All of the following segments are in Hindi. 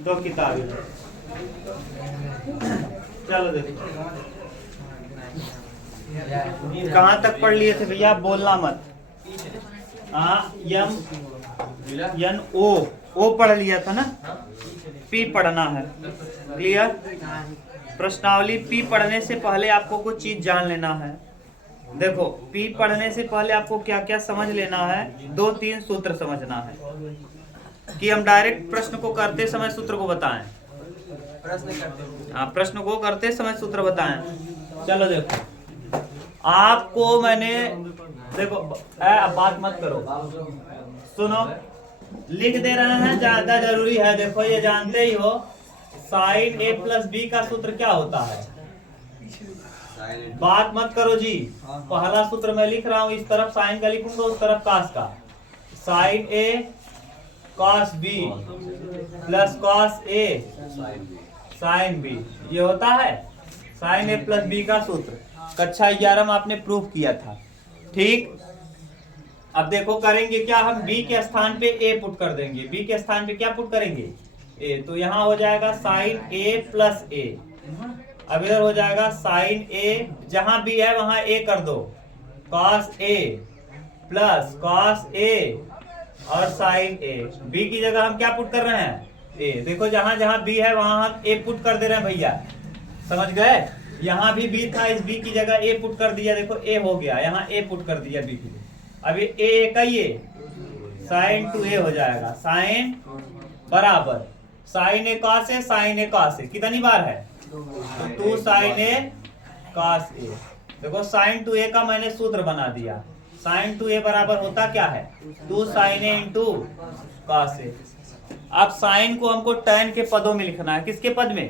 दो किताबें। चलो देखो कहाँ तक पढ़ लिए थे भैया, बोलना मत। हाँ यम यन ओ पढ़ लिया था ना, पी पढ़ना है। क्लियर? प्रश्नावली पी पढ़ने से पहले आपको कुछ चीज जान लेना है। देखो पी पढ़ने से पहले आपको क्या क्या समझ लेना है, 2-3 सूत्र समझना है कि हम डायरेक्ट प्रश्न को करते समय सूत्र को बताएं। प्रश्न को करते समय सूत्र बताएं। चलो देखो आपको मैंने, देखो अब बात मत करो, सुनो, लिख दे रहे हैं, ज्यादा जरूरी है। देखो ये जानते ही हो साइन ए प्लस बी का सूत्र क्या होता है। बात मत करो जी, पहला सूत्र मैं लिख रहा हूं, इस तरफ साइन का लिखूंगा, उस तरफ कास का। Sign A cos B plus cos A sine B, ये होता है साइन ए प्लस बी का सूत्र। कक्षा 11 में आपने प्रूफ किया था, ठीक। अब देखो करेंगे क्या, हम b के स्थान पे a पुट कर देंगे। b के स्थान पे क्या पुट करेंगे, a, तो यहाँ हो जाएगा साइन a प्लस a। अब इधर हो जाएगा साइन a, जहां b है वहां a कर दो, cos a plus cos a और साइन a। b की जगह हम क्या पुट कर रहे हैं, a। देखो जहां जहां b है वहां हम a पुट कर दे रहे हैं भैया, समझ गए। यहाँ भी b था, इस b की जगह a पुट कर दिया, देखो a हो गया, यहाँ a पुट कर दिया b की। अब ये a का ये साइन 2a हो जाएगा, साइन बराबर sign A cos A, sign A cos A कितनी बार है, तो 2 साइन ए कॉस ए। देखो साइन 2a का मैंने सूत्र बना दिया, साइन 2a बराबर होता क्या है, 2 sign A into cos A. अब साइन को हमको टैन के पदों में लिखना है, किसके पद में,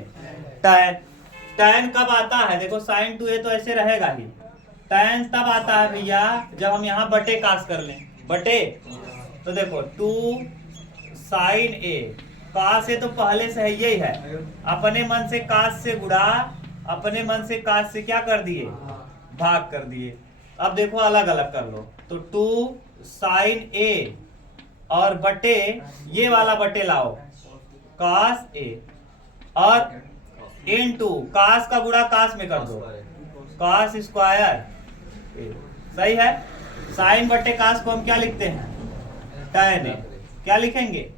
टैन। टैन कब आता है, देखो साइन 2a तो ऐसे रहेगा ही, टैन तब आता है भैया जब हम यहाँ बटे कास कर लें, बटे। तो देखो 2 साइन ए, कास ए तो पहले से है, यही है, अपने मन से कास से गुणा, अपने मन से कास से क्या कर दिए, भाग कर दिए। अब देखो अलग अलग कर लो, तो 2 साइन ए और बटे ये वाला बटे लाओ कास ए, और इनटू कास का गुणा कास में कर दो, कास स्क्वायर। सही है, साइन बटे कास को हम क्या लिखते हैं, टैन ए, क्या लिखेंगे।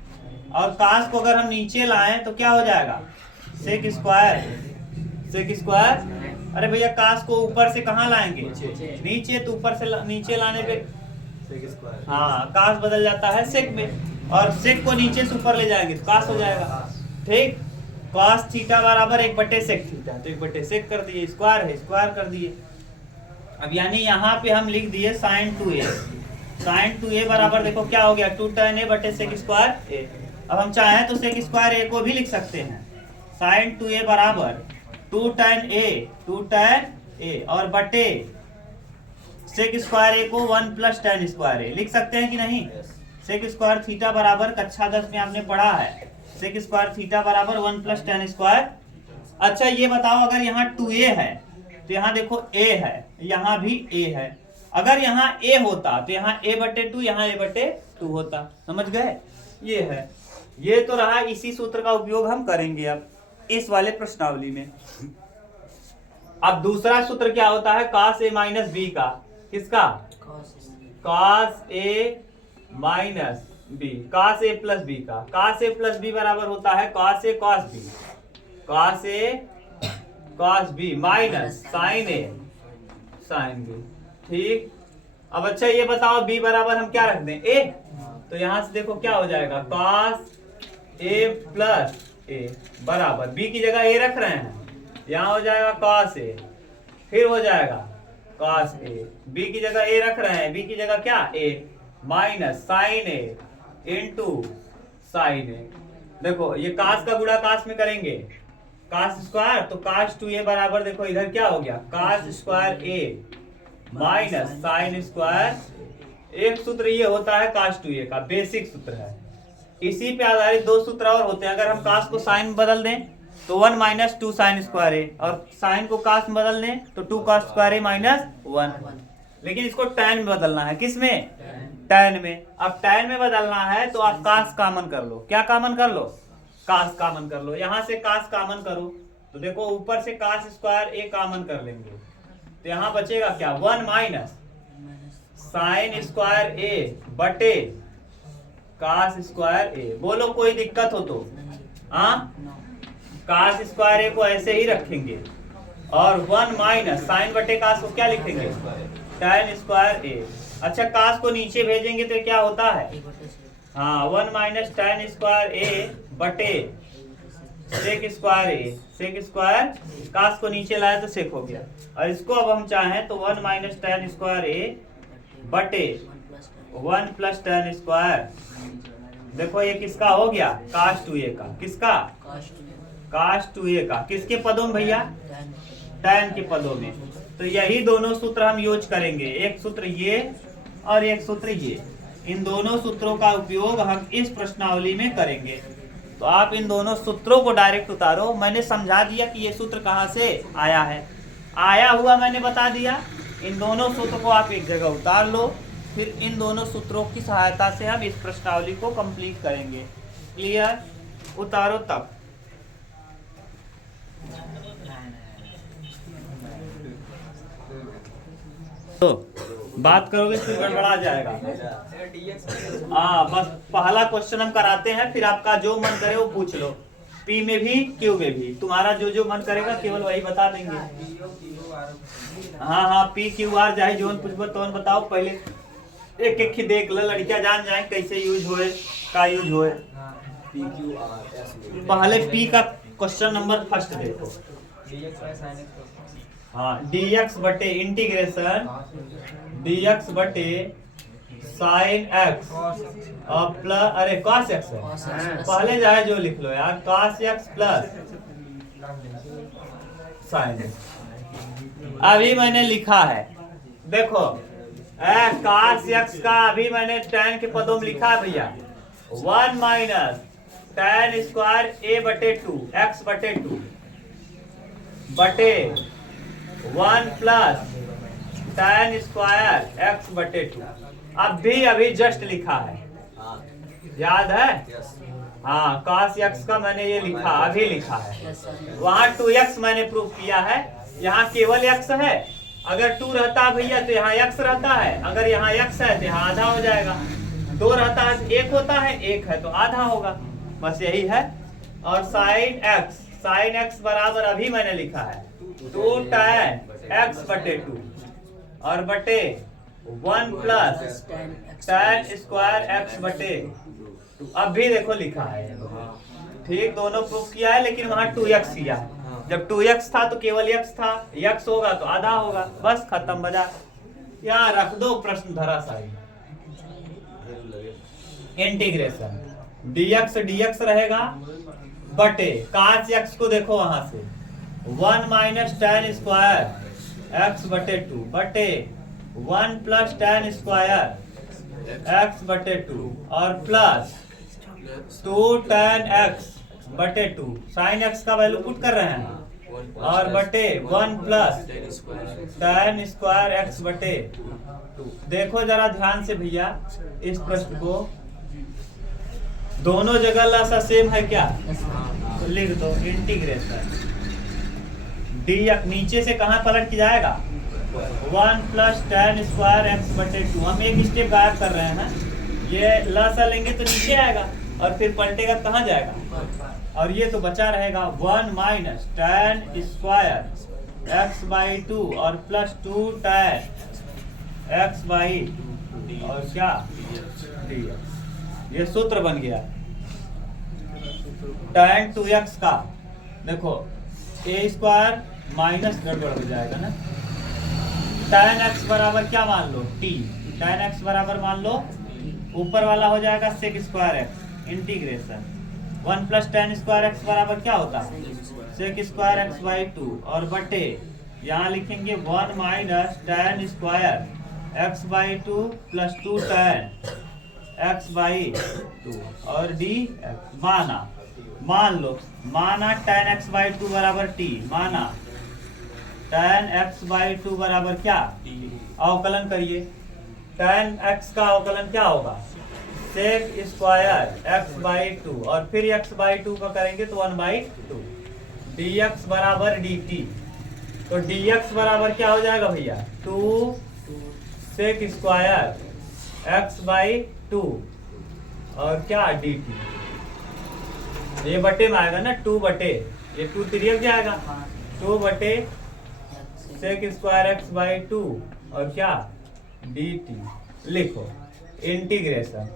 और कास को अगर हम नीचे लाएं तो क्या हो जाएगा, सेक स्क्वायर, सेक स्क्वायर। अरे भैया कास को ऊपर से कहाँ लाएंगे, नीचे, तो ऊपर से नीचे लाने पे हाँ कास बदल जाता है सेक में, और सेक को नीचे से ऊपर ले जाएंगे तो कास हो जाएगा, ठीक। कॉस थीटा बराबर 1/सेक थीटा, तो 1/सेक कर दिए, स्क्वायर है स्क्वायर कर दिए। अब यानी यहाँ पे हम लिख दिए साइन 2a, साइन 2a बराबर देखो क्या हो गया, 2 tan a बटे सेक स्क्वायर a। अब हम चाहें तो सेक स्क्वायर a को भी लिख सकते हैं, साइन 2a बराबर 2 tan a और बटे सेक स्क्वायर a को 1 प्लस tan स्क्वायर a लिख सकते हैं कि नहीं। सेक स्क्वायर थीटा बराबर कक्षा 10 में आपने पढ़ा है, सेक स्क्वायर थीटा बराबर 1 प्लस tan स्क्वायर। अच्छा ये बताओ, अगर यहाँ 2a है तो यहाँ देखो a है, यहाँ भी a है। अगर यहाँ a होता तो यहाँ a/2, यहाँ a/2 होता, समझ गए। ये है, ये तो रहा, इसी सूत्र का उपयोग हम करेंगे अब इस वाले प्रश्नावली में। अब दूसरा सूत्र क्या होता है, cos a माइनस बी का, किसका, cos a minus B, cos a plus B का। cos a प्लस बी बराबर होता है cos a cos b, cos a cos b minus sine a sine b, ठीक। अब अच्छा ये बताओ b बराबर हम क्या रख दें, a, तो यहां से देखो क्या हो जाएगा, cos a प्लस a बराबर b की जगह a रख रहे हैं, यहाँ हो जाएगा cos a, फिर हो जाएगा cos a, b की जगह a रख रहे हैं, b की जगह क्या a, minus sine a into sine a। देखो ये कास का गुणा कास में करेंगे, कास स्क्वायर, तो कास 2a बराबर देखो इधर क्या हो गया, cos square a minus sine square. एक सूत्र ये होता है कास 2a का, बेसिक सूत्र है। इसी पे आधारित 2 सूत्र और होते हैं। अगर हम कास को साइन में बदल दें तो 1 माइनस 2 साइन स्क्वायर a, और साइन को कास में बदल दें तो 2 कास स्क्वायर a माइनस 1। लेकिन इसको टैन में बदलना है, किस में, टैन में। अब टैन में बदलना है तो आप कास कॉमन कर लो, क्या कॉमन कर लो, कास कॉमन कर लो, यहां से कास कॉमन करो तो देखो ऊपर से कास स्क्वायर ए कॉमन कर लेंगे तो यहाँ बचेगा क्या, 1 माइनस साइन स्क्वायर ए बटे कास स्क्वायर ए। बोलो कोई दिक्कत हो तो, हाँ कास स्क्वायर ए को ऐसे ही रखेंगे और 1 माइनस साइन बटे कास को क्या लिखेंगे, tan स्क्वायर ए। अच्छा कास को नीचे भेजेंगे तो क्या होता है, हाँ 1 माइनस tan स्क्वायर ए बटे सेक स्क्वायर ए। सेक स्क्वायर कास को नीचे लाया तो सेक हो गया, और इसको अब हम चाहें तो 1 माइनस tan स्क्वायर ए बटे 1 प्लस tan स्क्वायर। देखो ये किसका हो गया, कास 2a का, किसका, कास 2a का, किसके पदों में भैया, tan के पदों में। तो यही दोनों सूत्र हम यूज करेंगे, एक सूत्र ये और एक सूत्र ये। इन दोनों सूत्रों का उपयोग हम इस प्रश्नावली में करेंगे। तो आप इन दोनों सूत्रों को डायरेक्ट उतारो। मैंने समझा दिया कि ये सूत्र कहाँ से आया है, आया हुआ मैंने बता दिया। इन दोनों सूत्रों को आप एक जगह उतार लो, फिर इन दोनों सूत्रों की सहायता से हम इस प्रश्नावली को कंप्लीट करेंगे। क्लियर, उतारो तब। तो बात करोगे फिर गड़बड़ा जाएगा। हाँ बस पहला क्वेश्चन हम कराते हैं, फिर आपका जो मन करे वो पूछ लो, पी में भी क्यू में भी, तुम्हारा जो जो मन करेगा केवल वही बता देंगे। हाँ हाँ पी क्यू आर चाहे जोन पूछबो तो बताओ, पहले एक एक ही देख लो, लड़कियां जान जाए कैसे यूज होए, का यूज होए। पहले पी का क्वेश्चन नंबर फर्स्ट देखो। हाँ dx बटे इंटीग्रेशन dx बटे साइन एक्स और प्लस, अरे cos x है, पहले जाए जो लिख लो यार, cos x plus sign x। अभी मैंने लिखा है, देखो cos x का अभी मैंने tan के पदों में लिखा है भैया, 1 माइनस tan स्क्वायर a बटे 2 x बटे 2 बटे 1 प्लस tan स्क्वायर x बटे 2। अभी जस्ट लिखा है, याद है, हाँ cos x का मैंने ये लिखा, अभी लिखा है। वहाँ 2x मैंने प्रूव किया है, यहाँ केवल x है। अगर 2 रहता भैया तो यहाँ x रहता है, अगर यहाँ x है तो यहाँ आधा हो जाएगा, 2 रहता है तो 1 होता है, 1 है तो आधा होगा, बस यही है। और साइन x बराबर अभी मैंने लिखा है 2 tan x बटे 2 और बटे 1 प्लस tan स्क्वायर x बटे 2। अब भी देखो लिखा है, ठीक दोनों प्रूफ किया है, लेकिन वहां 2x किया है। जब 2x था तो केवल x था, x होगा तो आधा होगा, बस खत्म बजा। यहाँ रख दो प्रश्न धराशायी। इंटीग्रेशन dx रहेगा बटे cos x को देखो वहां से 1 माइनस tan स्क्वायर x बटे 2 बटे 1 प्लस tan स्क्वायर x बटे 2 और प्लस 2 tan x बटे 2, साइन x का वैल्यू पुट कर रहे हैं, और बटे 1 प्लस tan स्क्वायर x बटे 2। देखो जरा ध्यान से भैया इस प्रश्न को, दोनों जगह लासा सेम है क्या, तो लिख दो इंटीग्रेशन dx, नीचे से कहां पलट के जाएगा, 1 प्लस tan स्क्वायर x बटे 2। हम एक स्टेप गायब कर रहे हैं, ये लासा लेंगे तो नीचे आएगा और फिर पलटेगा कहां जाएगा, और ये तो बचा रहेगा 1 minus tan square x by 2 और प्लस 2 tan x बाई और क्या dx। ये सूत्र बन गया tan 2x का। देखो a स्क्वायर माइनस गड़बड़ हो जाएगा ना, tan x बराबर क्या मान लो t, tan x बराबर मान लो ऊपर वाला हो जाएगा sec square x integration 1 plus tan square x बराबर क्या होता है sec स्क्वायर x बाई 2 और बटे यहाँ लिखेंगे 1 minus tan square x by 2 plus 2 tan x by 2 और dx। मान लो माना tan x बाई 2 बराबर t, माना tan x बाई 2 बराबर क्या, अवकलन करिए, tan x का अवकलन क्या होगा सेक स्क्वायर एक्स बाई 2 और फिर एक्स बाई 2 का करेंगे तो 1/2 dx बराबर dt। तो dx बराबर क्या हो जाएगा भैया 2 सेक स्क्वायर एक्स बाई 2 और क्या dt। ये बटे में आएगा ना 2 बटे ये 2 तिरक जाएगा 2 बटे सेक स्क्वायर एक्स बाई 2 और क्या dt। लिखो इंटीग्रेशन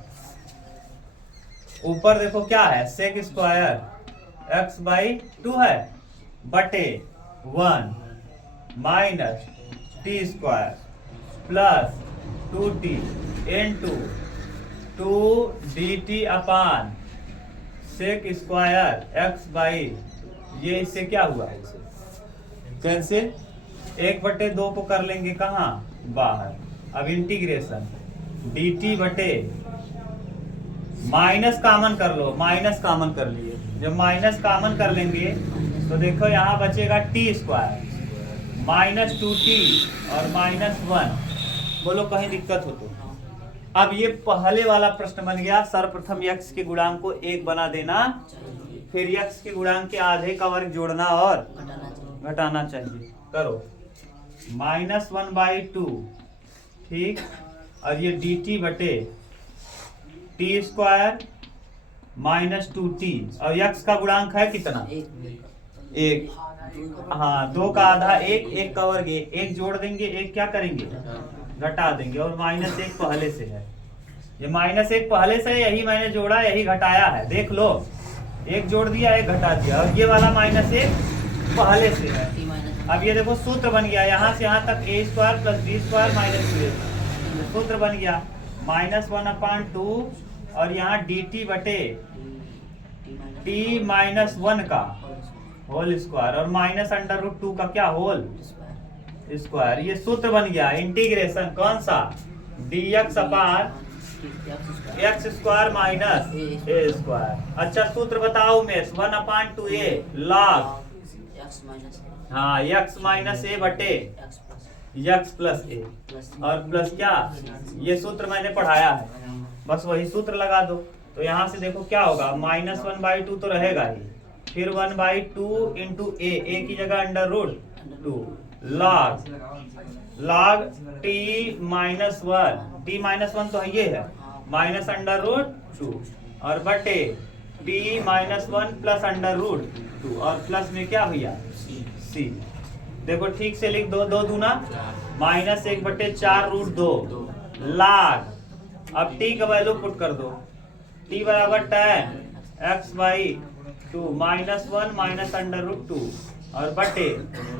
ऊपर देखो क्या है सेक स्क्वायर एक्स बाई 2 है बटे 1 minus T square plus 2t into 2 dt upon sec square X by ये इससे क्या हुआ कैंसिल 1/2 को कर लेंगे कहाँ बाहर। अब इंटीग्रेशन dt बटे माइनस कामन कर लो माइनस कामन कर लिए जब माइनस कामन कर लेंगे तो देखो यहाँ बचेगा टी स्क्वायर माइनस 2t और -1। बोलो कहीं दिक्कत हो तो। अब ये पहले वाला प्रश्न बन गया सर्वप्रथम x के गुणांक को 1 बना देना फिर x के गुणांक के आधे का वर्ग जोड़ना और घटाना चाहिए। करो -1/2 ठीक और ये dt बटे टी स्क्वायर माइनस 2t और x का गुणांक है कितना 1 हाँ 2 का आधा 1 1 का वर्ग 1 जोड़ देंगे 1 क्या करेंगे घटा देंगे और -1 पहले से है ये -1 पहले से यही मैंने जोड़ा यही घटाया है देख लो 1 जोड़ दिया 1 घटा दिया और ये वाला -1 पहले से है। अब ये देखो सूत्र बन गया यहाँ से यहाँ तक a square plus b square minus 2a सूत्र बन गया -1/2 और यहाँ dt बटे t -1 का होल स्क्वायर और -√2 का क्या होल स्क्वायर। ये सूत्र बन गया इंटीग्रेशन कौन सा dx अपान एक्स स्क्वायर माइनस ए स्क्वायर। अच्छा सूत्र बताओ उमेश 1/2a लॉग हाँ x माइनस ए बटे x प्लस ए और प्लस क्या ये सूत्र मैंने पढ़ाया है बस वही सूत्र लगा दो। तो यहाँ से देखो क्या होगा -1/2 तो रहेगा ही फिर 1/2 इंटू ए की जगह √2 log t -1 तो ये है -√2 और बटे t -1 प्लस √2 और प्लस में क्या भैया c। देखो ठीक से लिख दो 2 दूना -1/4√2 log अब t का वैल्यू पुट कर दो t बराबर tan x/2 -1 -√2 और बटे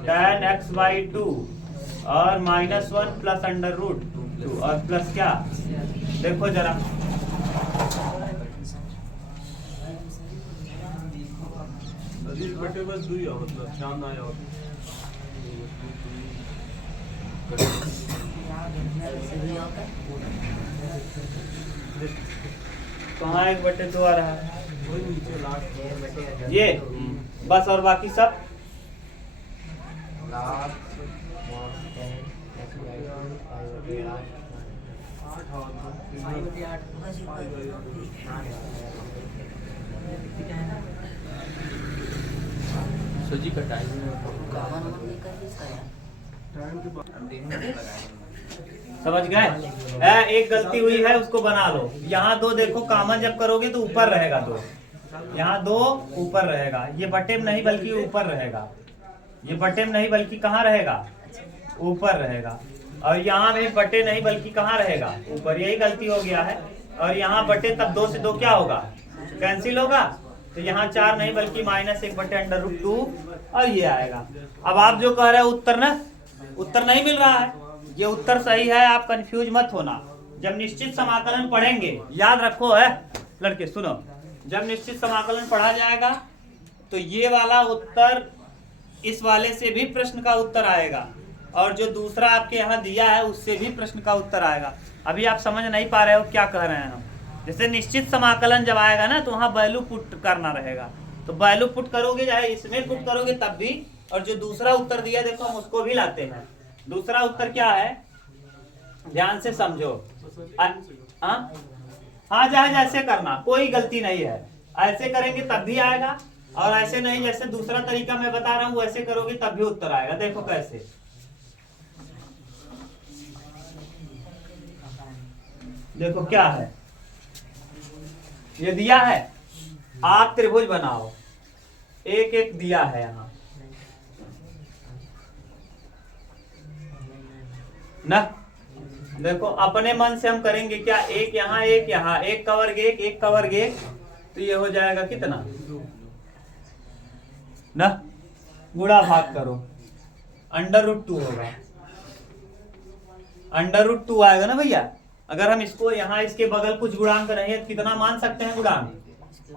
tan x/2 और -1 प्लस √2 और प्लस क्या देखो जरा बस मतलब चांद आया कहाँ 1/2 आ रहा है ये बस और बाकी सब सोजी का टाइम समझ गए एक गलती हुई है उसको बना लो। यहाँ 2 देखो कामन जब करोगे तो ऊपर रहेगा 2 यहाँ 2 ऊपर रहेगा ये बटे में नहीं बल्कि ऊपर रहेगा ये बटे में नहीं बल्कि कहाँ रहेगा ऊपर रहेगा और यहाँ में बटे नहीं बल्कि कहाँ रहेगा ऊपर। यही गलती हो गया है और यहाँ बटे तब 2 से 2 क्या होगा कैंसिल होगा तो यहाँ 4 नहीं बल्कि -1/√2 और ये आएगा। अब आप जो कह रहे हो उत्तर ना उत्तर नहीं मिल रहा है ये उत्तर सही है आप कंफ्यूज मत होना। जब निश्चित समाकलन पढ़ेंगे याद रखो है लड़के सुनो जब निश्चित समाकलन पढ़ा जाएगा तो ये वाला उत्तर इस वाले से भी प्रश्न का उत्तर आएगा और जो दूसरा आपके यहाँ दिया है उससे भी प्रश्न का उत्तर आएगा। अभी आप समझ नहीं पा रहे हो क्या कह रहे हैं हम। जैसे निश्चित समाकलन जब आएगा ना तो वहाँ वैल्यू पुट करना रहेगा तो वैल्यू पुट करोगे चाहे इसमें पुट करोगे तब भी और जो दूसरा उत्तर दिया देखो हम उसको भी लाते हैं। दूसरा उत्तर क्या है ध्यान से समझो हाँ जहाज ऐसे करना, कोई गलती नहीं है। ऐसे करेंगे तब भी आएगा, और ऐसे नहीं, जैसे दूसरा तरीका मैं बता रहा हूं वैसे करोगे तब भी उत्तर आएगा। देखो कैसे, देखो क्या है, ये दिया है, आप त्रिभुज बनाओ, एक एक दिया है यहां ना। देखो अपने मन से हम करेंगे क्या, एक यहाँ एक यहाँ, एक का वर्ग एक का वर्ग एक, तो ये हो जाएगा कितना ना, गुणा भाग करो, √2 होगा, √2 आएगा ना भैया। अगर हम इसको यहाँ इसके बगल कुछ गुणांक नहीं है तो कितना मान सकते हैं गुणांक,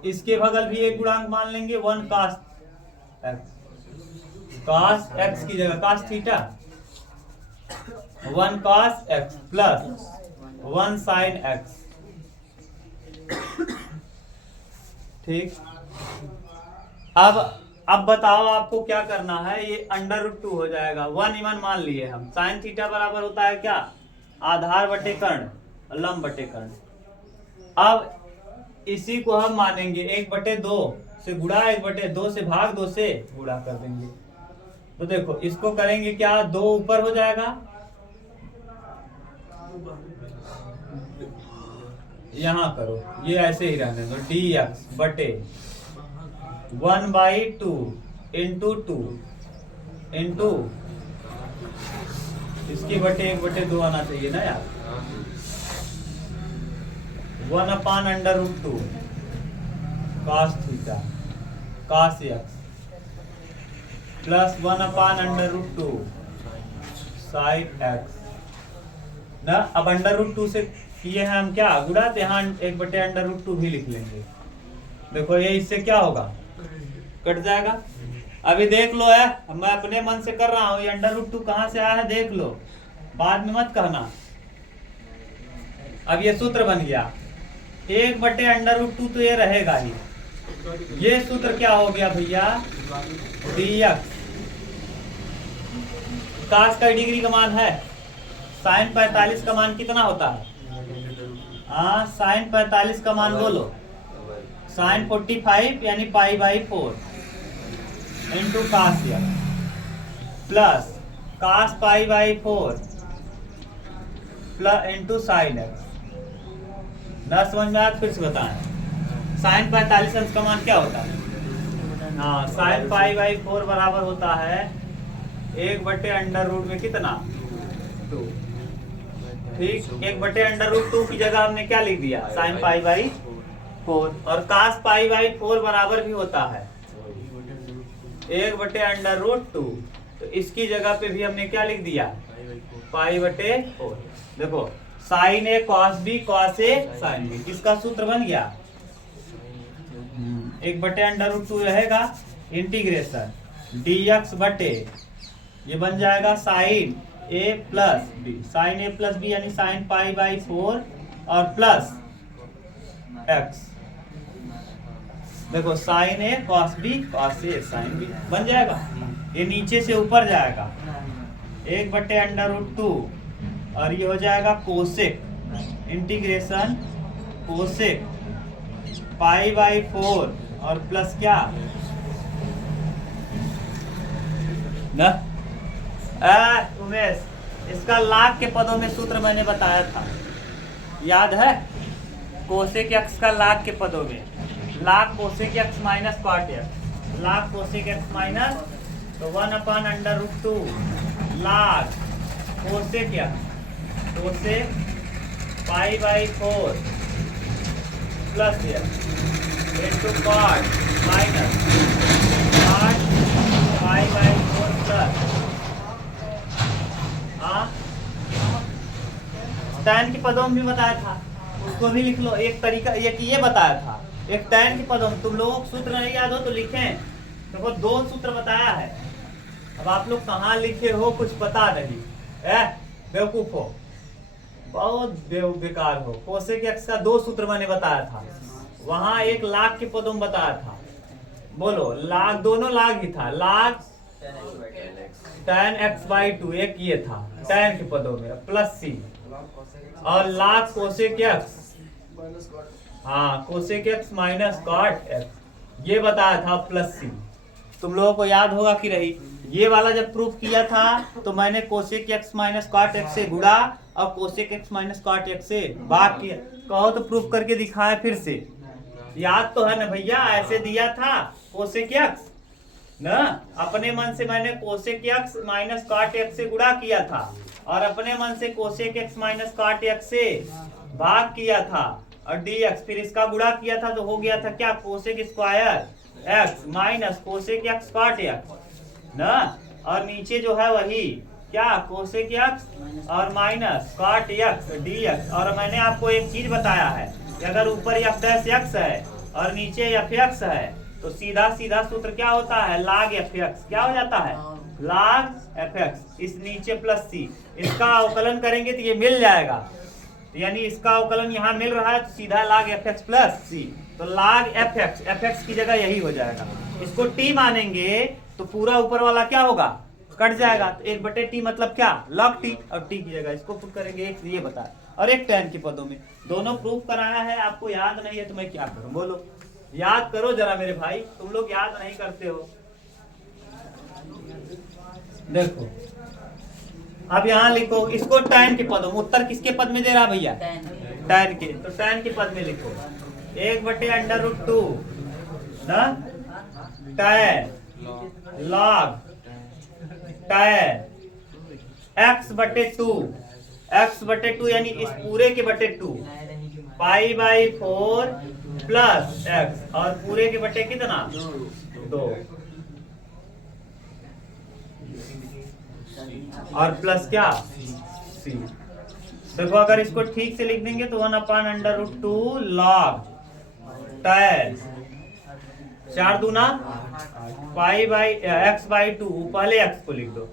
इसके बगल भी एक गुणांक मान लेंगे, 1 cos x की जगह cos theta, 1 cos x plus 1 sin x। ठीक, अब बताओ आपको क्या करना है, ये √2 हो जाएगा, 1 इवन मान लिए हम। sin थीटा बराबर होता है क्या, आधार बटे कर्ण, लंब बटे कर्ण। अब इसी को हम मानेंगे 1/2 से गुणा, 1/2 से भाग, 2 से गुणा कर देंगे। तो देखो इसको करेंगे क्या, 2 ऊपर हो जाएगा, यहां करो, ये ऐसे ही रहने दो, dx बटे 1/2 इंटू 2 इंटू इसके बटे 1/2 आना चाहिए ना यार, 1/√2 cos theta cos x plus 1/√2 sin x ना। अब √2 से किए हैं हम क्या गुणा, तो यहाँ 1/√2 भी लिख लेंगे। देखो ये इससे क्या होगा, कट जाएगा। अभी देख लो है, मैं अपने मन से कर रहा हूँ, ये √2 कहाँ से आया है देख लो, बाद में मत कहना। अब ये सूत्र बन गया, 1/√2 तो ये रहेगा ही, ये सूत्र क्या हो गया भैया, dx cos का डिग्री का मान है, sin 45 का मान कितना होता है, हाँ sin 45 का मान बोलो, sin 45 यानी π/4 into cos x plus cos π/4 plus into sin x। ना समझ में आया फिर से बताएं, sin 45 अंश का मान क्या होता है, हाँ sin π/4 बराबर होता है 1/√2 में कितना 2। ठीक, 1/√2 की जगह हमने क्या लिख दिया, sin π/4, और cos π/4 बराबर भी होता है 1/√2, तो इसकी जगह पे भी हमने क्या लिख दिया π/4। देखो sin a cos b cos a sin b, किसका सूत्र बन गया, 1/√2 रहेगा, इंटीग्रेशन dx बटे ये बन जाएगा sin a plus b, sin a plus b यानी sin π/4 और प्लस x। देखो sin a cos b cos a sin b बन जाएगा, ये नीचे से ऊपर जाएगा 1/√2 और ये हो जाएगा कोसेक, इंटीग्रेशन कोसेक π/4 और प्लस क्या ना। उमेश, इसका लाख के पदों में सूत्र मैंने बताया था, याद है, कोसेक एक्स का लाख के पदों में, log cosec x minus cot x, log cosec x minus, तो 1/√2 log cosec x, cosec π/4 plus into cot minus cot π/4 plus tan के पदों में भी बताया था, उसको भी लिख लो। एक तरीका ये बताया था, एक tan के पदों में, तुम लोगों को सूत्र नहीं याद हो तो लिखें, तो वो 2 सूत्र बताया है। अब आप लोग कहाँ लिखे हो कुछ पता नहीं, बेवकूफ हो, बहुत बेकार हो। कोसेक एक्स का 2 सूत्र मैंने बताया था, वहां 1 लाख के पदों में बताया था, बोलो लाख, दोनों लाख ही था, लाख tan x/2 एक ये था tan के पदों में प्लस c, और लाख कोसेक एक्स हाँ cosec x minus cot X, ये बताया था प्लस सी। तुम लोगों को याद होगा कि रही, ये वाला जब प्रूफ किया था तो मैंने cosec x minus cot X से गुणा और cosec x minus cot X से भाग किया। कहो तो प्रूफ करके दिखाए फिर से, याद तो है ना भैया? ऐसे दिया था कोसेक एक्स ना, अपने मन से मैंने cosec x minus cot X से गुणा किया था और अपने मन से cosec x minus cot X से भाग किया था और dx, फिर इसका गुणा किया था तो हो गया था क्या, cosec square X minus cosec X cot X ना, और नीचे जो है वही क्या, कोसेक एक्स और माइनस कॉट एक्स dx। और मैंने आपको एक चीज बताया है कि अगर ऊपर f डैश x है और नीचे fx है तो सीधा सीधा सूत्र क्या होता है, log fx। क्या हो जाता है, log fx। इस नीचे प्लस सी, इसका अवकलन करेंगे तो ये मिल जाएगा, तो यानी इसका अवकलन यहाँ मिल रहा है तो सीधा log fx प्लस सी, तो log fx, fx की जगह यही हो जाएगा। इसको t मानेंगे तो पूरा ऊपर वाला क्या होगा, कट जाएगा, तो 1/t मतलब क्या, log t, और t की जगह इसको पुट करेंगे एक, ये बताया, और एक tan के पदों में। दोनों प्रूफ कराया है, आपको याद नहीं है तो मैं क्या करूं, बोलो याद करो जरा मेरे भाई, तुम लोग याद नहीं करते हो। देखो अब यहाँ लिखो इसको tan के पदों में, उत्तर किसके पद में दे रहा भैया, tan के, तो tan के पद में लिखो 1/√2 ना, tan log tan x/2 यानी इस पूरे के बटे 2 π/4 प्लस x, और पूरे के बटे कितना, 2, और प्लस क्या, c। देखो अगर इसको ठीक से लिख देंगे तो 1/√2 log tan 4 दूना x/2, पहले x को लिख दो,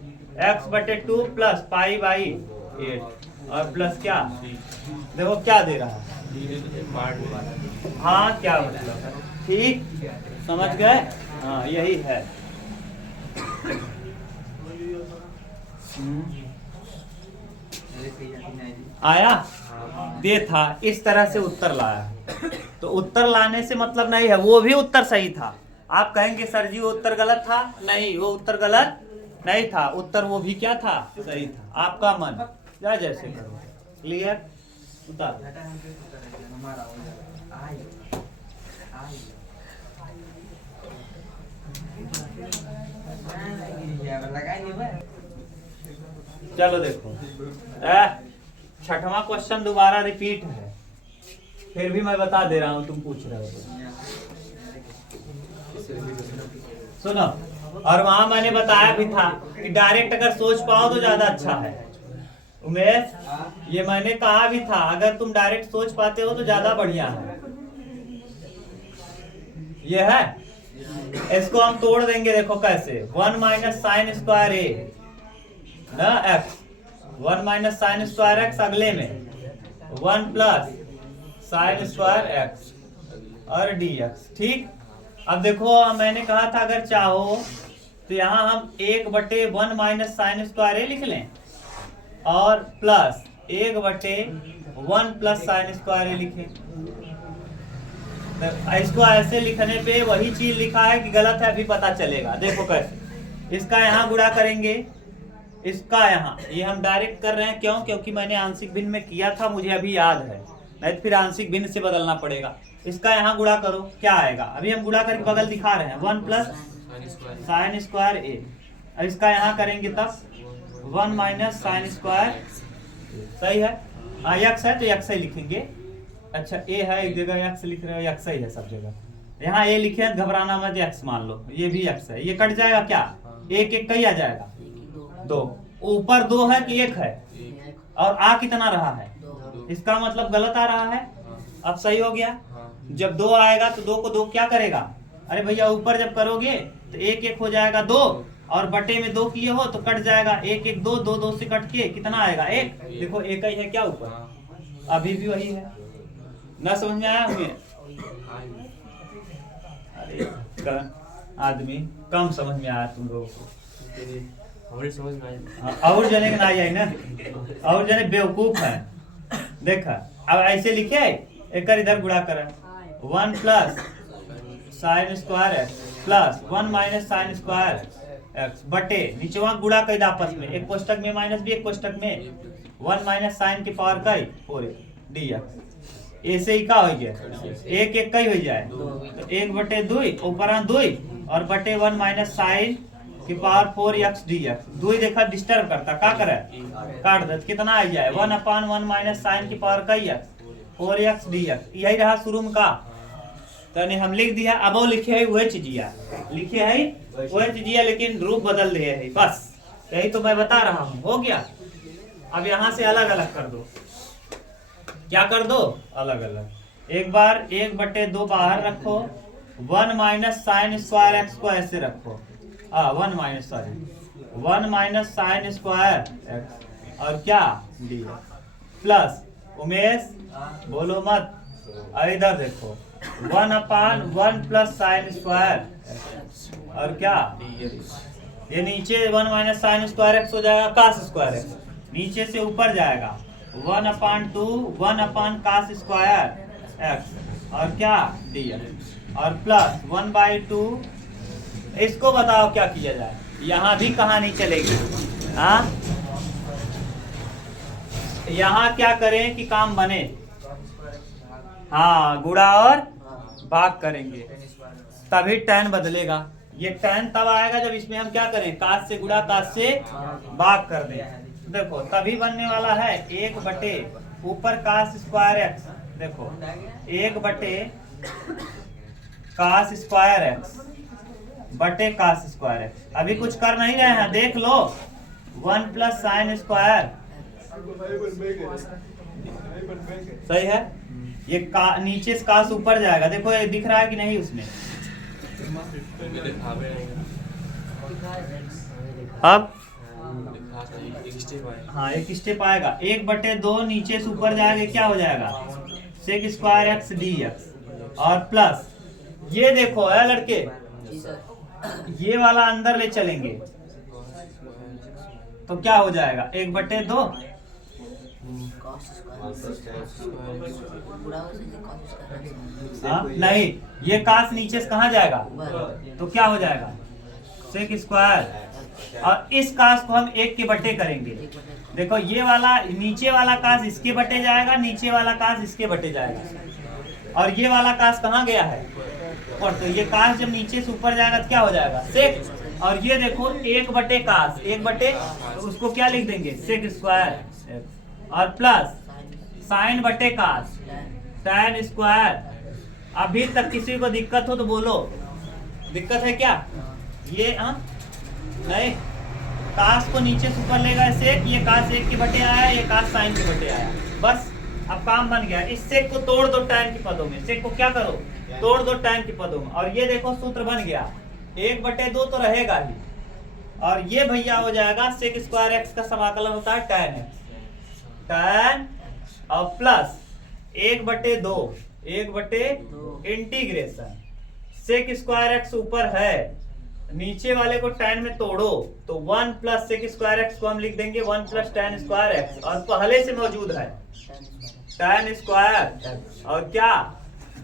x/2 प्लस π/8 और प्लस क्या, देखो क्या दे रहा है, हाँ क्या मतलब है, ठीक समझ गए, हाँ यही है। आया, दे था, इस तरह से उत्तर लाया। तो उत्तर लाने से मतलब नहीं है, वो भी उत्तर सही था। आप कहेंगे सर जी वो उत्तर गलत था, नहीं वो उत्तर गलत नहीं था, उत्तर वो भी क्या था, सही था। आपका मन या जैसे करो, क्लियर, उतार। चलो देखो, छठवां क्वेश्चन दोबारा रिपीट है, फिर भी मैं बता दे रहा हूं, तुम पूछ रहे हो सुनो। और वहां मैंने बताया भी था कि डायरेक्ट अगर सोच पाओ तो ज्यादा अच्छा है। उमेश, ये मैंने कहा भी था, अगर तुम डायरेक्ट सोच पाते हो तो ज्यादा बढ़िया है। ये है, इसको हम तोड़ देंगे, देखो कैसे, 1 माइनस साइन स्क्वायर ए ना x, 1 minus sine square x, अगले में 1 प्लस साइन स्क्वायर एक्स और dx, ठीक। अब देखो मैंने कहा था अगर चाहो तो यहाँ हम 1/1 माइनस साइन स्क्वायर ए लिख लें और प्लस 1/1 प्लस साइन स्क्वायर ए लिखें। इसको ऐसे लिखने पे वही चीज लिखा है कि गलत है, अभी पता चलेगा। देखो कैसे, इसका यहाँ गुणा करेंगे, इसका यहाँ, ये हम डायरेक्ट कर रहे हैं, क्यों, क्योंकि मैंने आंशिक भिन्न में किया था, मुझे अभी याद है, नहीं तो फिर आंशिक भिन्न से बदलना पड़ेगा। इसका यहाँ गुणा करो, क्या आएगा, अभी हम गुणा करके बगल दिखा रहे हैं, 1 प्लस साइन स्क्वायर ए। अब इसका यहाँ करेंगे तब 1 माइनस साइन स्क्वायर, सही है, x है तो x ही लिखेंगे। अच्छा ए है, एक जगह x लिख रहे हो, x ही है सब जगह, यहाँ ए लिखे, घबराना मत, x मान लो, ये भी x है, ये कट जाएगा, क्या 1 1 कहीं आ जाएगा, 2, ऊपर 2 है कि 1 है, और आ कितना रहा है, इसका मतलब गलत आ रहा है। अब सही हो गया, जब 2 आएगा तो 2 को 2 क्या करेगा, अरे भैया ऊपर जब करोगे तो 1 1 हो जाएगा 2, और बटे में 2 किए हो तो कट जाएगा, 1 1 2, 2 2 से कट के कितना आएगा 1, देखो 1 ही है क्या ऊपर, अभी भी वही है ना, समझ में आया हमें। अरे आदमी कम समझ में आया तुम लोगों को, समझ में आया, और जने का ना आई ना, और जने बेवकूफ है। देखा अब ऐसे लिखे एक इधर गुणा करें 1 plus sine square x plus 1 minus sine square x बटे नीचे वहां गुणा कर आपस में, एक कोष्टक में माइनस भी एक कोष्टक में 1 माइनस साइन की पावर कई 4 डी एक्स ऐसे ही का हो जाए एक एक कई हो जाए तो 1 बटे 2 ऊपर 2 और बटे 1 माइनस साइन की पावर 4x dx 2 देखा डिस्टर्ब करता का करे काट दे कितना आ जाए 1/1 माइनस साइन की पावर कई x 4x dx यही रहा शुरू में का तने हम लिख दिया अब वो लिखे है वह चीजिया लिखे है वह चीजिया लेकिन रूप बदल दिए है बस यही तो मैं बता रहा हूँ हो गया। अब यहाँ से अलग अलग कर दो, क्या कर दो अलग अलग। एक बार 1/2 बाहर रखो 1 माइनस साइन स्क्वायर एक्स को ऐसे रखो 1 माइनस साइन स्क्वायर एक्स और क्या डी प्लस उमेश बोलो मत इधर देखो 1/1 प्लस साइन स्क्वायर और क्या ये नीचे 1 माइनस साइन स्क्वायर एक्स हो जाएगा कास स्क्वायर एक्स नीचे से ऊपर जाएगा 1/2 1 कास स्क्वायर एक्स और क्या डी और प्लस 1/2 इसको बताओ क्या किया जाए। यहाँ भी कहानी चलेगी हाँ यहाँ क्या करें कि काम बने हाँ गुणा और भाग करेंगे तभी टैन बदलेगा। ये टैन तब आएगा जब इसमें हम क्या करें काश से गुणा काश से भाग कर दें। देखो तभी बनने वाला है 1 बटे ऊपर काश स्क्वायर एक्स देखो 1 बटे काश स्क्वायर एक्स बटे काश स्क्वायर एक्स अभी कुछ कर नहीं रहे हैं देख लो 1 प्लस साइन स्क्वायर सही है ये नीचे से काश ऊपर जाएगा देखो ये दिख रहा है कि नहीं उसमें अब हाँ एक स्टेप आएगा 1/2 नीचे से ऊपर जाएगा क्या हो जाएगा sec square X D X और प्लस ये देखो है लड़के ये वाला अंदर ले चलेंगे तो क्या हो जाएगा 1/2 नहीं ये काश नीचे से कहाँ जाएगा तो क्या हो जाएगा सेक स्क्वायर और इस काश को हम 1 के बटे करेंगे। देखो ये वाला नीचे वाला काश इसके बटे जाएगा नीचे वाला काश इसके बटे जाएगा और ये वाला काश कहाँ गया है और तो ये काश जब नीचे से ऊपर जाएगा तो क्या हो जाएगा सेक और ये देखो 1 बटे काश 1 बटे तो उसको क्या लिख देंगे सेक स्क्वायर और प्लस साइन बटे काश टैन स्क्वायर। अभी तक किसी को दिक्कत हो तो बोलो दिक्कत है क्या ये नहीं काश को नीचे से ऊपर लेगा सेक ये काश 1 के बटे आया ये काश साइन के बटे आया बस अब काम बन गया। इस सेक को तोड़ दो टैन के पदों में सेक को क्या करो तोड़ दो टैन के पदों में और ये देखो सूत्र बन गया 1/2 तो रहेगा ही और ये भैया हो जाएगा सेक स्क्वायर एक्स का समाकलन होता है टैन एक्स टैन और plus 1/2 integration sec square X ऊपर है नीचे वाले को टैन में तोड़ो तो 1 प्लस सेक स्क्वायर एक्स को हम लिख देंगे 1 प्लस टैन स्क्वायर एक्स और पहले से मौजूद है टैन स्क्वायर और क्या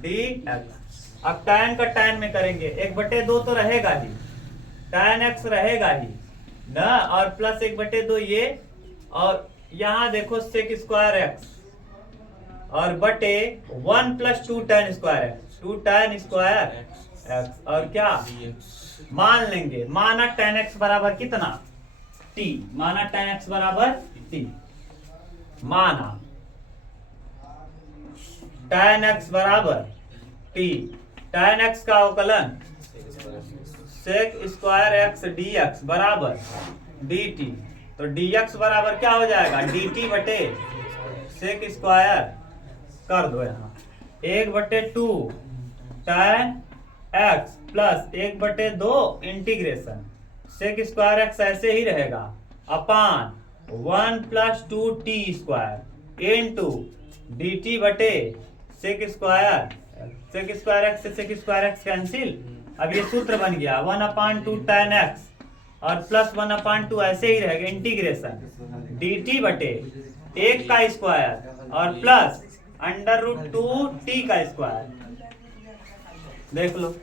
डी एक्स। अब टैन का टैन में करेंगे 1/2 तो रहेगा ही टैन एक्स रहेगा ही ना और प्लस 1/2 ये और यहाँ देखो सेक स्क्वायर एक्स और बटे 1 plus 2 tan square x 2 tan square x और क्या मान लेंगे माना टैन एक्स बराबर कितना टी माना टैन एक्स बराबर टी माना टैन एक्स बराबर टी टैन एक्स का अवकलन sec square X D X बराबर डी टी तो डी एक्स बराबर क्या हो जाएगा डी टी बटे सेक स्क्वायर कर दो यहाँ 1/2 tan X plus 1/2 integration sec square X ऐसे ही रहेगा upon 1 plus 2 T square into D T बटे सेक स्क्वायर एक्स से सेक स्क्वायर एक्स कैंसिल। अब ये सूत्र बन गया 1/2 टैन एक्स और प्लस 1/2 ऐसे ही रहेगा इंटीग्रेशन डी टी बटे 1 का स्क्वायर और प्लस √2t का स्क्वायर। देख लो,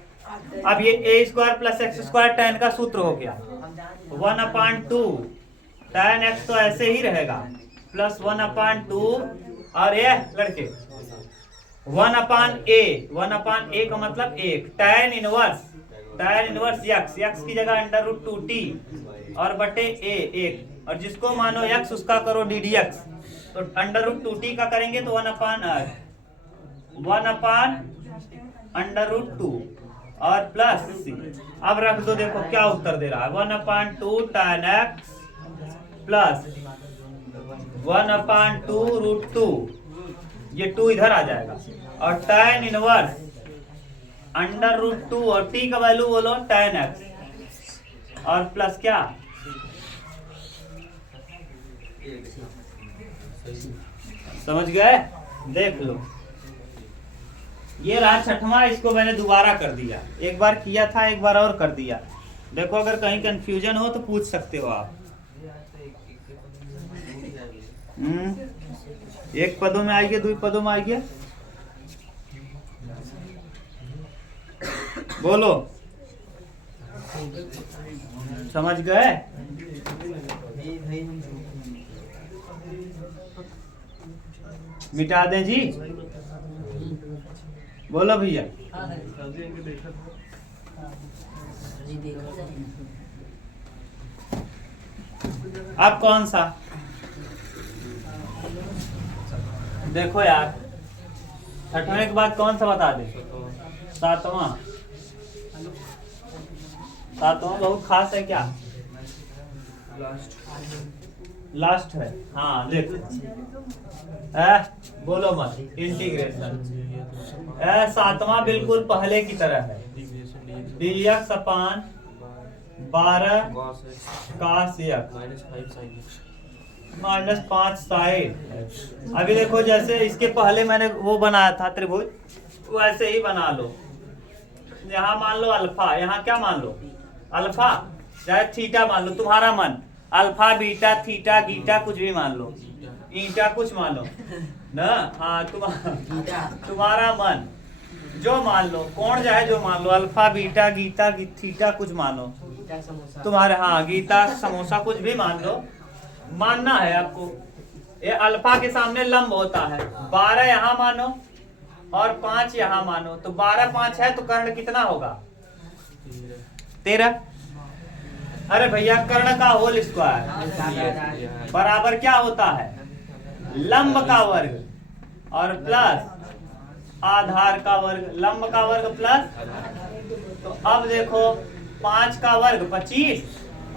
अब ये a square plus x square tan का सूत्र हो गया। 1/2 tan x तो ऐसे ही रहेगा प्लस 1/2 और ये लड़के 1/a का मतलब 1 tan इनवर्स x की जगह √2t और बटे a 1 और जिसको मानो x उसका करो ddx। तो √2t का करेंगे तो 1/√2 और प्लस c। अब रख दो, देखो क्या उत्तर दे रहा है। 1/2 tan x प्लस 1/2√2, ये 2 इधर आ जाएगा और tan इनवर्स √2 और t का वैल्यू बोलो tan x और प्लस क्या, समझ गए? देख लो, ये रहा छठवां, इसको मैंने दोबारा कर दिया। एक बार किया था, एक बार और कर दिया। देखो अगर कहीं कंफ्यूजन हो तो पूछ सकते हो आप। एक पदों में आइए, 2 पदों में आइए, बोलो, समझ गए? मिटा दें जी, बोलो भैया। अब कौन सा देखो यार, छठवें के बाद कौन सा बता दे? सातवां बहुत खास है क्या? लास्ट है। हाँ देख, बोलो मत, इंटीग्रेशन। सातवां बिल्कुल पहले की तरह है, dx अपान 12 cos x -5 sin। अभी देखो, जैसे इसके पहले मैंने वो बनाया था त्रिभुज, वैसे ही बना लो। यहाँ मान लो अल्फा, यहाँ क्या मान लो? अल्फा, चाहे थीटा मान लो, तुम्हारा मन। अल्फा बीटा थीटा गीटा कुछ भी मान लो, ईटा कुछ मान लो ना। हाँ तुम्हारा मन जो मान लो, कौन जाए जो मान लो, अल्फा बीटा गीता थीटा कुछ मानो तुम्हारे। हाँ गीता समोसा कुछ भी मान लो, मानना है आपको। ये अल्फा के सामने लंब होता है। 12 यहाँ मानो और 5 यहाँ मानो, तो 12 5 है तो कर्ण कितना होगा? 13। अरे भैया, कर्ण का होल स्क्वायर बराबर क्या होता है? लंब का वर्ग और प्लस आधार का वर्ग। लंब का वर्ग प्लस, तो अब देखो 5 का वर्ग 25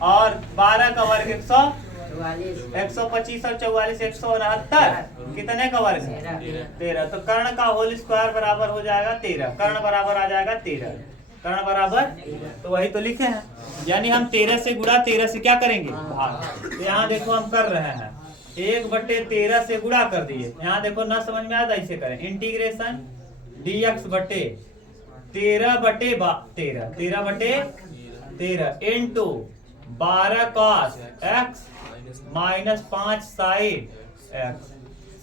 और 12 का वर्ग 125 और 44 169, कितने का वर्ग है? 13। तो कर्ण का होल स्क्वायर बराबर हो जाएगा 13। कर्ण बराबर आ जाएगा 13। कर्ण बराबर, तो वही तो लिखे हैं। यानी हम 13 से गुणा 13 से क्या करेंगे? भाग। तो यहाँ देखो हम कर रहे हैं 1/13 से गुणा कर दिए। यहाँ देखो ना समझ में आता, इसे करें इंटीग्रेशन dx बटे 13/13 into 12 cos x -5 sin x।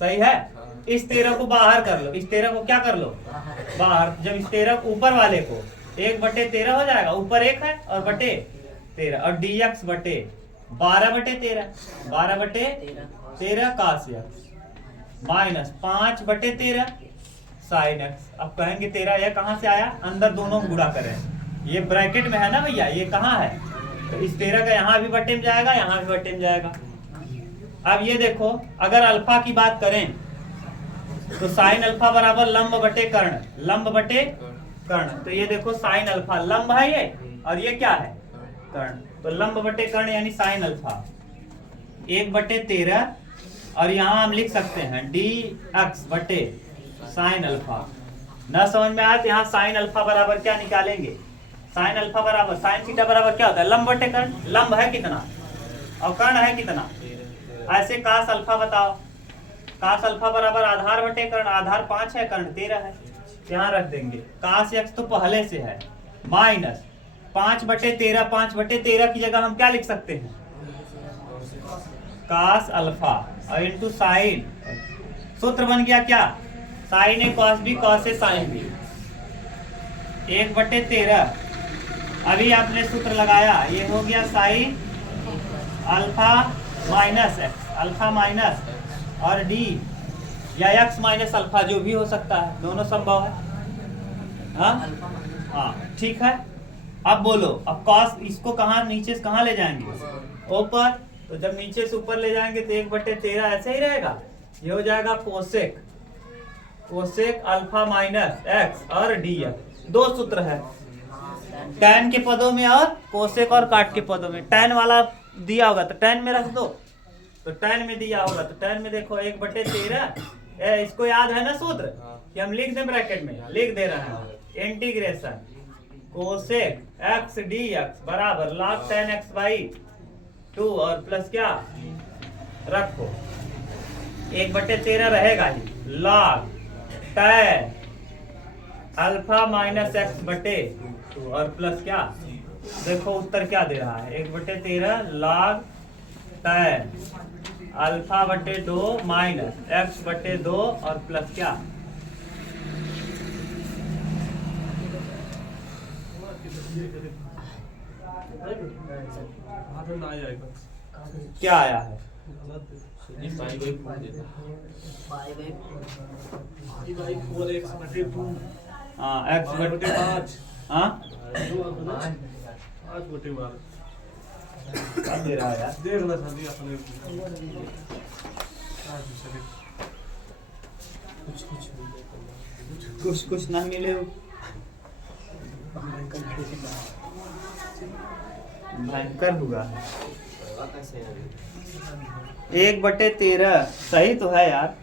सही है? इस 13 को बाहर कर लो, इस 13 को क्या कर लो? बाहर। जब इस 13 ऊपर वाले को 1/13 हो जाएगा, ऊपर 1 है और बटे 13 और dx बटे 12/13 12/13 cos x -5/13 sin x। अब कहेंगे 13 यह कहाँ से आया? अंदर दोनों गुणा करें, ये ब्रैकेट में है ना भैया, ये कहाँ है? तो इस 13 का यहाँ भी बटे में जाएगा, यहाँ भी बटे में जाएगा। अब ये देखो, अगर अल्फा की बात करें तो साइन अल्फा बराबर लंब बटे कर्ण, लंब बटे कर्ण। तो ये देखो साइन अल्फा लंब है ये, और ये क्या है? कर्ण। तो लंब बटे कर्ण यानी साइन अल्फा 1/13, और यहाँ हम लिख सकते हैं dx बटे साइन अल्फा। न समझ में आया तो यहाँ साइन अल्फा बराबर क्या निकालेंगे? साइन अल्फा बराबर साइन थीटा बराबर क्या होता है? लंब बटे कर्ण। लंब है कितना और कर्ण है कितना? ऐसे कास अल्फा बताओ। कास अल्फा बराबर आधार बटे कर्ण। आधार 5 है, कर्ण 13 है, यहाँ रख देंगे। कास x तो पहले से है, माइनस 5/13। 5/13 की जगह हम क्या लिख सकते हैं? कास अल्फा और इंटू साइन। सूत्र बन गया क्या? Sign A cos B cos A sine B 1/13। अभी आपने सूत्र लगाया, ये हो गया sine alpha minus x, alpha minus और डी या एक्स माइनस अल्फा जो भी हो सकता है, दोनों संभव है। हाँ ठीक है। अब बोलो, अब कॉस इसको कहाँ नीचे से कहाँ ले जाएंगे? ऊपर। तो जब नीचे से ऊपर ले जाएंगे तो 1/13 ऐसे ही रहेगा। ये हो जाएगा cosec, cosec alpha minus x और डी एक्स। दो सूत्र है, टैन के पदों में और कोसेक और काट के पदों में। टैन वाला दिया होगा तो टैन में रख दो, तो टैन में दिया होगा तो टैन में देखो 1/13। इसको याद है ना सूत्र कि हम लिख दें, ब्रैकेट में लिख दे रहे हैं integration cosec x D X बराबर log tan x/2 और प्लस क्या रखो 1/13 रहेगा ही, log tan alpha minus x बटे 2 और प्लस क्या, देखो उत्तर क्या दे रहा है 1/13 log tan अल्फा बटे 2 माइनस एक्स बटे 2 और प्लस क्या, क्या आया है? हाँ एक्स बटे 5। हाँ क्या दे रहा है यार? देखना शादी अपने कुछ ना मिले हो, भयंकर हुआ। 1/13 सही तो है यार,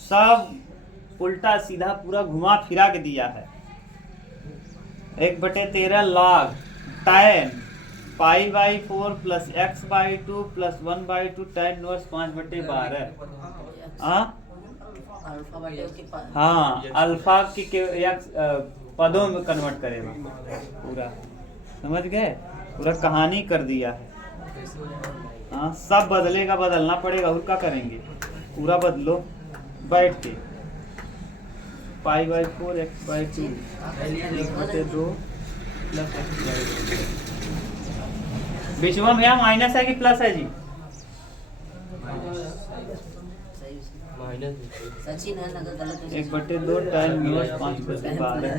सब उल्टा सीधा पूरा घुमा फिरा के दिया है। 1/13 log tan π/4 plus x/2 plus 1/2 tan inverse 5/12। हाँ अल्फा की पदों में कन्वर्ट करेगा पूरा, समझ गए? पूरा कहानी कर दिया है। हाँ सब बदलेगा, बदलना पड़ेगा और क्या करेंगे, पूरा बदलो बैठ के। π/4 x/2 1/2 प्लस x/2। विषम है माइनस है कि प्लस है जी? सचिन है ना, गलत है। 1/2 tan इनवर्स 5/12।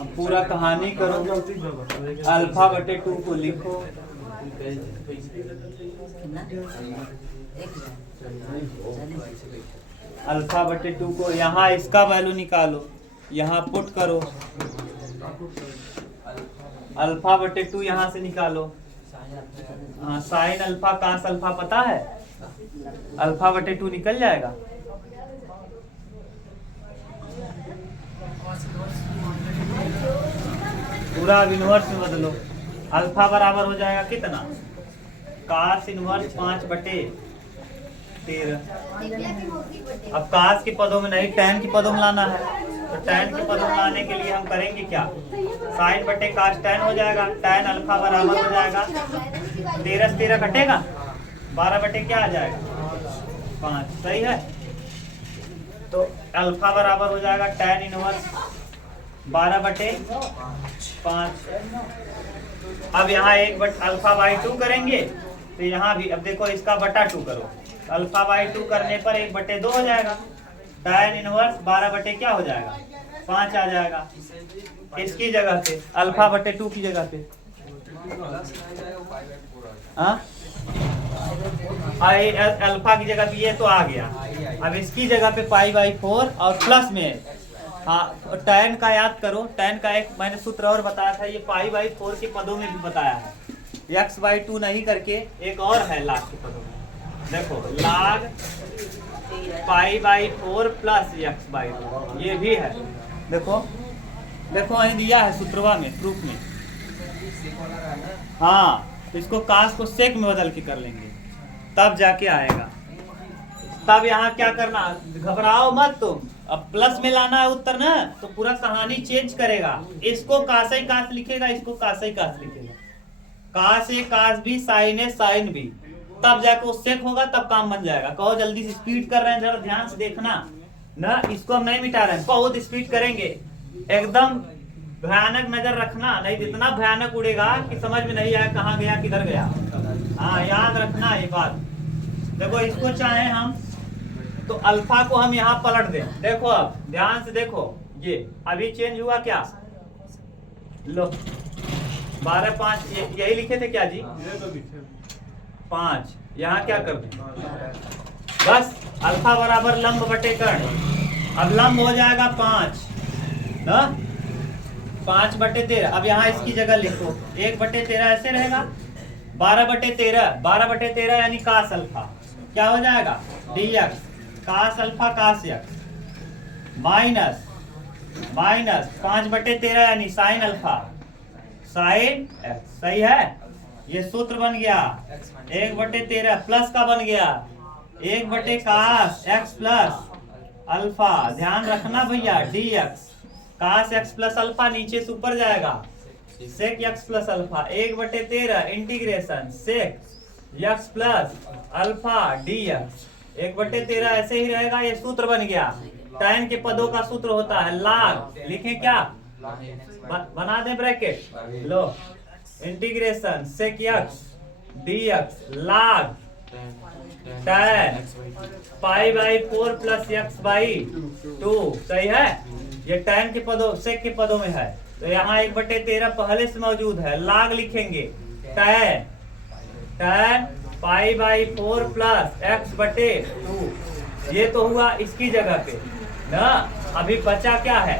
अब पूरा कहानी करो, अल्फा बटे 2 को लिखो। अल्फा बटे 2 को यहाँ इसका वैल्यू निकालो, यहाँ पुट करो। अल्फा बटे 2 यहाँ से निकालो। हाँ साइन अल्फा कास अल्फा पता है, अल्फा बटे 2 निकल जाएगा। पूरा इनवर्स में बदलो, अल्फा बराबर हो जाएगा कितना, कास इनवर्स 5/13। अब कास के पदों में नहीं टैन के पदों में लाना है, तो टैन के पदों में लाने के लिए हम करेंगे क्या, साइन बटे कास टैन हो जाएगा। टैन अल्फा बराबर हो जाएगा 13 से 13 कटेगा 12 बटे क्या आ जाएगा 5, सही है। तो अल्फा बराबर हो जाएगा टैन इनवर्स 12/5। अब यहाँ अल्फा/2 करेंगे तो यहाँ भी अब देखो इसका बटा 2 करो, अल्फा/2 करने पर 1/2 हो जाएगा। टैन इनवर्स 12 बटे क्या हो जाएगा 5 आ जाएगा। इसकी जगह पे अल्फा/2 की जगह पे अल्फा की जगह पे ये तो आ गया। अब इसकी जगह पे π/4 और प्लस में हाँ टैन का याद करो, टैन का एक मैंने सूत्र और बताया था, ये π/4 के पदों में भी बताया है, x/2 नहीं करके एक और है लाग के पदों में। देखो लाग π/4 प्लस x/2 ये भी है। देखो वहीं दिया है सूत्रवा में, प्रूफ में। हाँ तो इसको कास को सेक में बदल के कर लेंगे तब जाके आएगा। तब यहाँ क्या करना, घबराओ मत तुम, अब प्लस में लाना है उत्तर ना, तो पूरा कहानी चेंज करेगा। इसको कास ही कास लिखेगा, इसको कास ही कास लिखेगा। कास ए कास बी साइन ए साइन बी तब जाके वो सेक होगा, तब काम बन जाएगा। कहो जल्दी से, स्पीड कर रहे हैं, जरा ध्यान से देखना ना, इसको हम नहीं मिटा रहे हैं, बहुत स्पीड करेंगे, एकदम भयानक नजर रखना, नहीं तो इतना भयानक उड़ेगा कि समझ में नहीं आया कहाँ गया किधर गया। हाँ याद रखना ये बात। देखो इसको चाहे हम तो अल्फा को हम यहाँ पलट दें, देखो अब ध्यान से देखो, ये अभी चेंज हुआ क्या, लो 12 5 यही लिखे थे क्या जी, ये तो दिखे 5, यहाँ क्या कर दें, बस अल्फा बराबर लंब बटे कर्ण, अब लंब हो जाएगा 5 ना, 5/13। अब यहाँ इसकी जगह लिखो 1/13 ऐसे रहेगा, 12/13 यानी कास अल्फा, क्या हो जाएगा dx कास अल्फा कास x माइनस 5/13 यानी साइन अल्फा साइन x। सही है, ये सूत्र बन गया 1/13 प्लस का बन गया 1/कास x प्लस अल्फा। ध्यान रखना भैया, dx cos x plus alpha नीचे से ऊपर जाएगा, sec x plus alpha 1/13 integration sec x plus alpha dx 1/13 ऐसे ही रहेगा। ये सूत्र बन गया, tan के पदों का सूत्र होता है लाग, लिखें क्या, बना दें ब्रैकेट, लो इंटीग्रेशन सेक x dx लाग tan π/4 प्लस x/2। सही है, ये tan के पदों सेक के पदों में है, तो यहाँ 1/13 पहले से मौजूद है, लाग लिखेंगे tan π/4 प्लस x/2। ये तो हुआ इसकी जगह पे ना, अभी बचा क्या है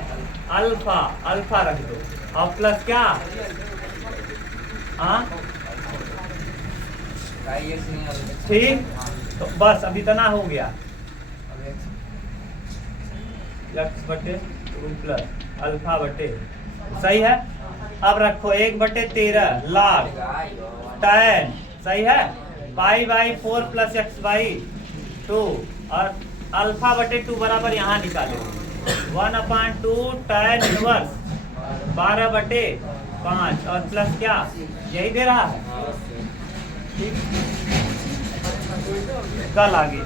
अल्फा, अल्फा रख दो, और प्लस क्या, हाँ ठीक, तो बस अभी इतना हो गया x/2 प्लस अल्फा बटे, सही है। अब रखो 1/13 लाग tan, सही है, π/4 प्लस x/2 और अल्फा बटे 2 बराबर यहाँ निकाले 1/2 tan इनवर्स 12/5 और प्लस क्या, यही दे रहा है। कल आगे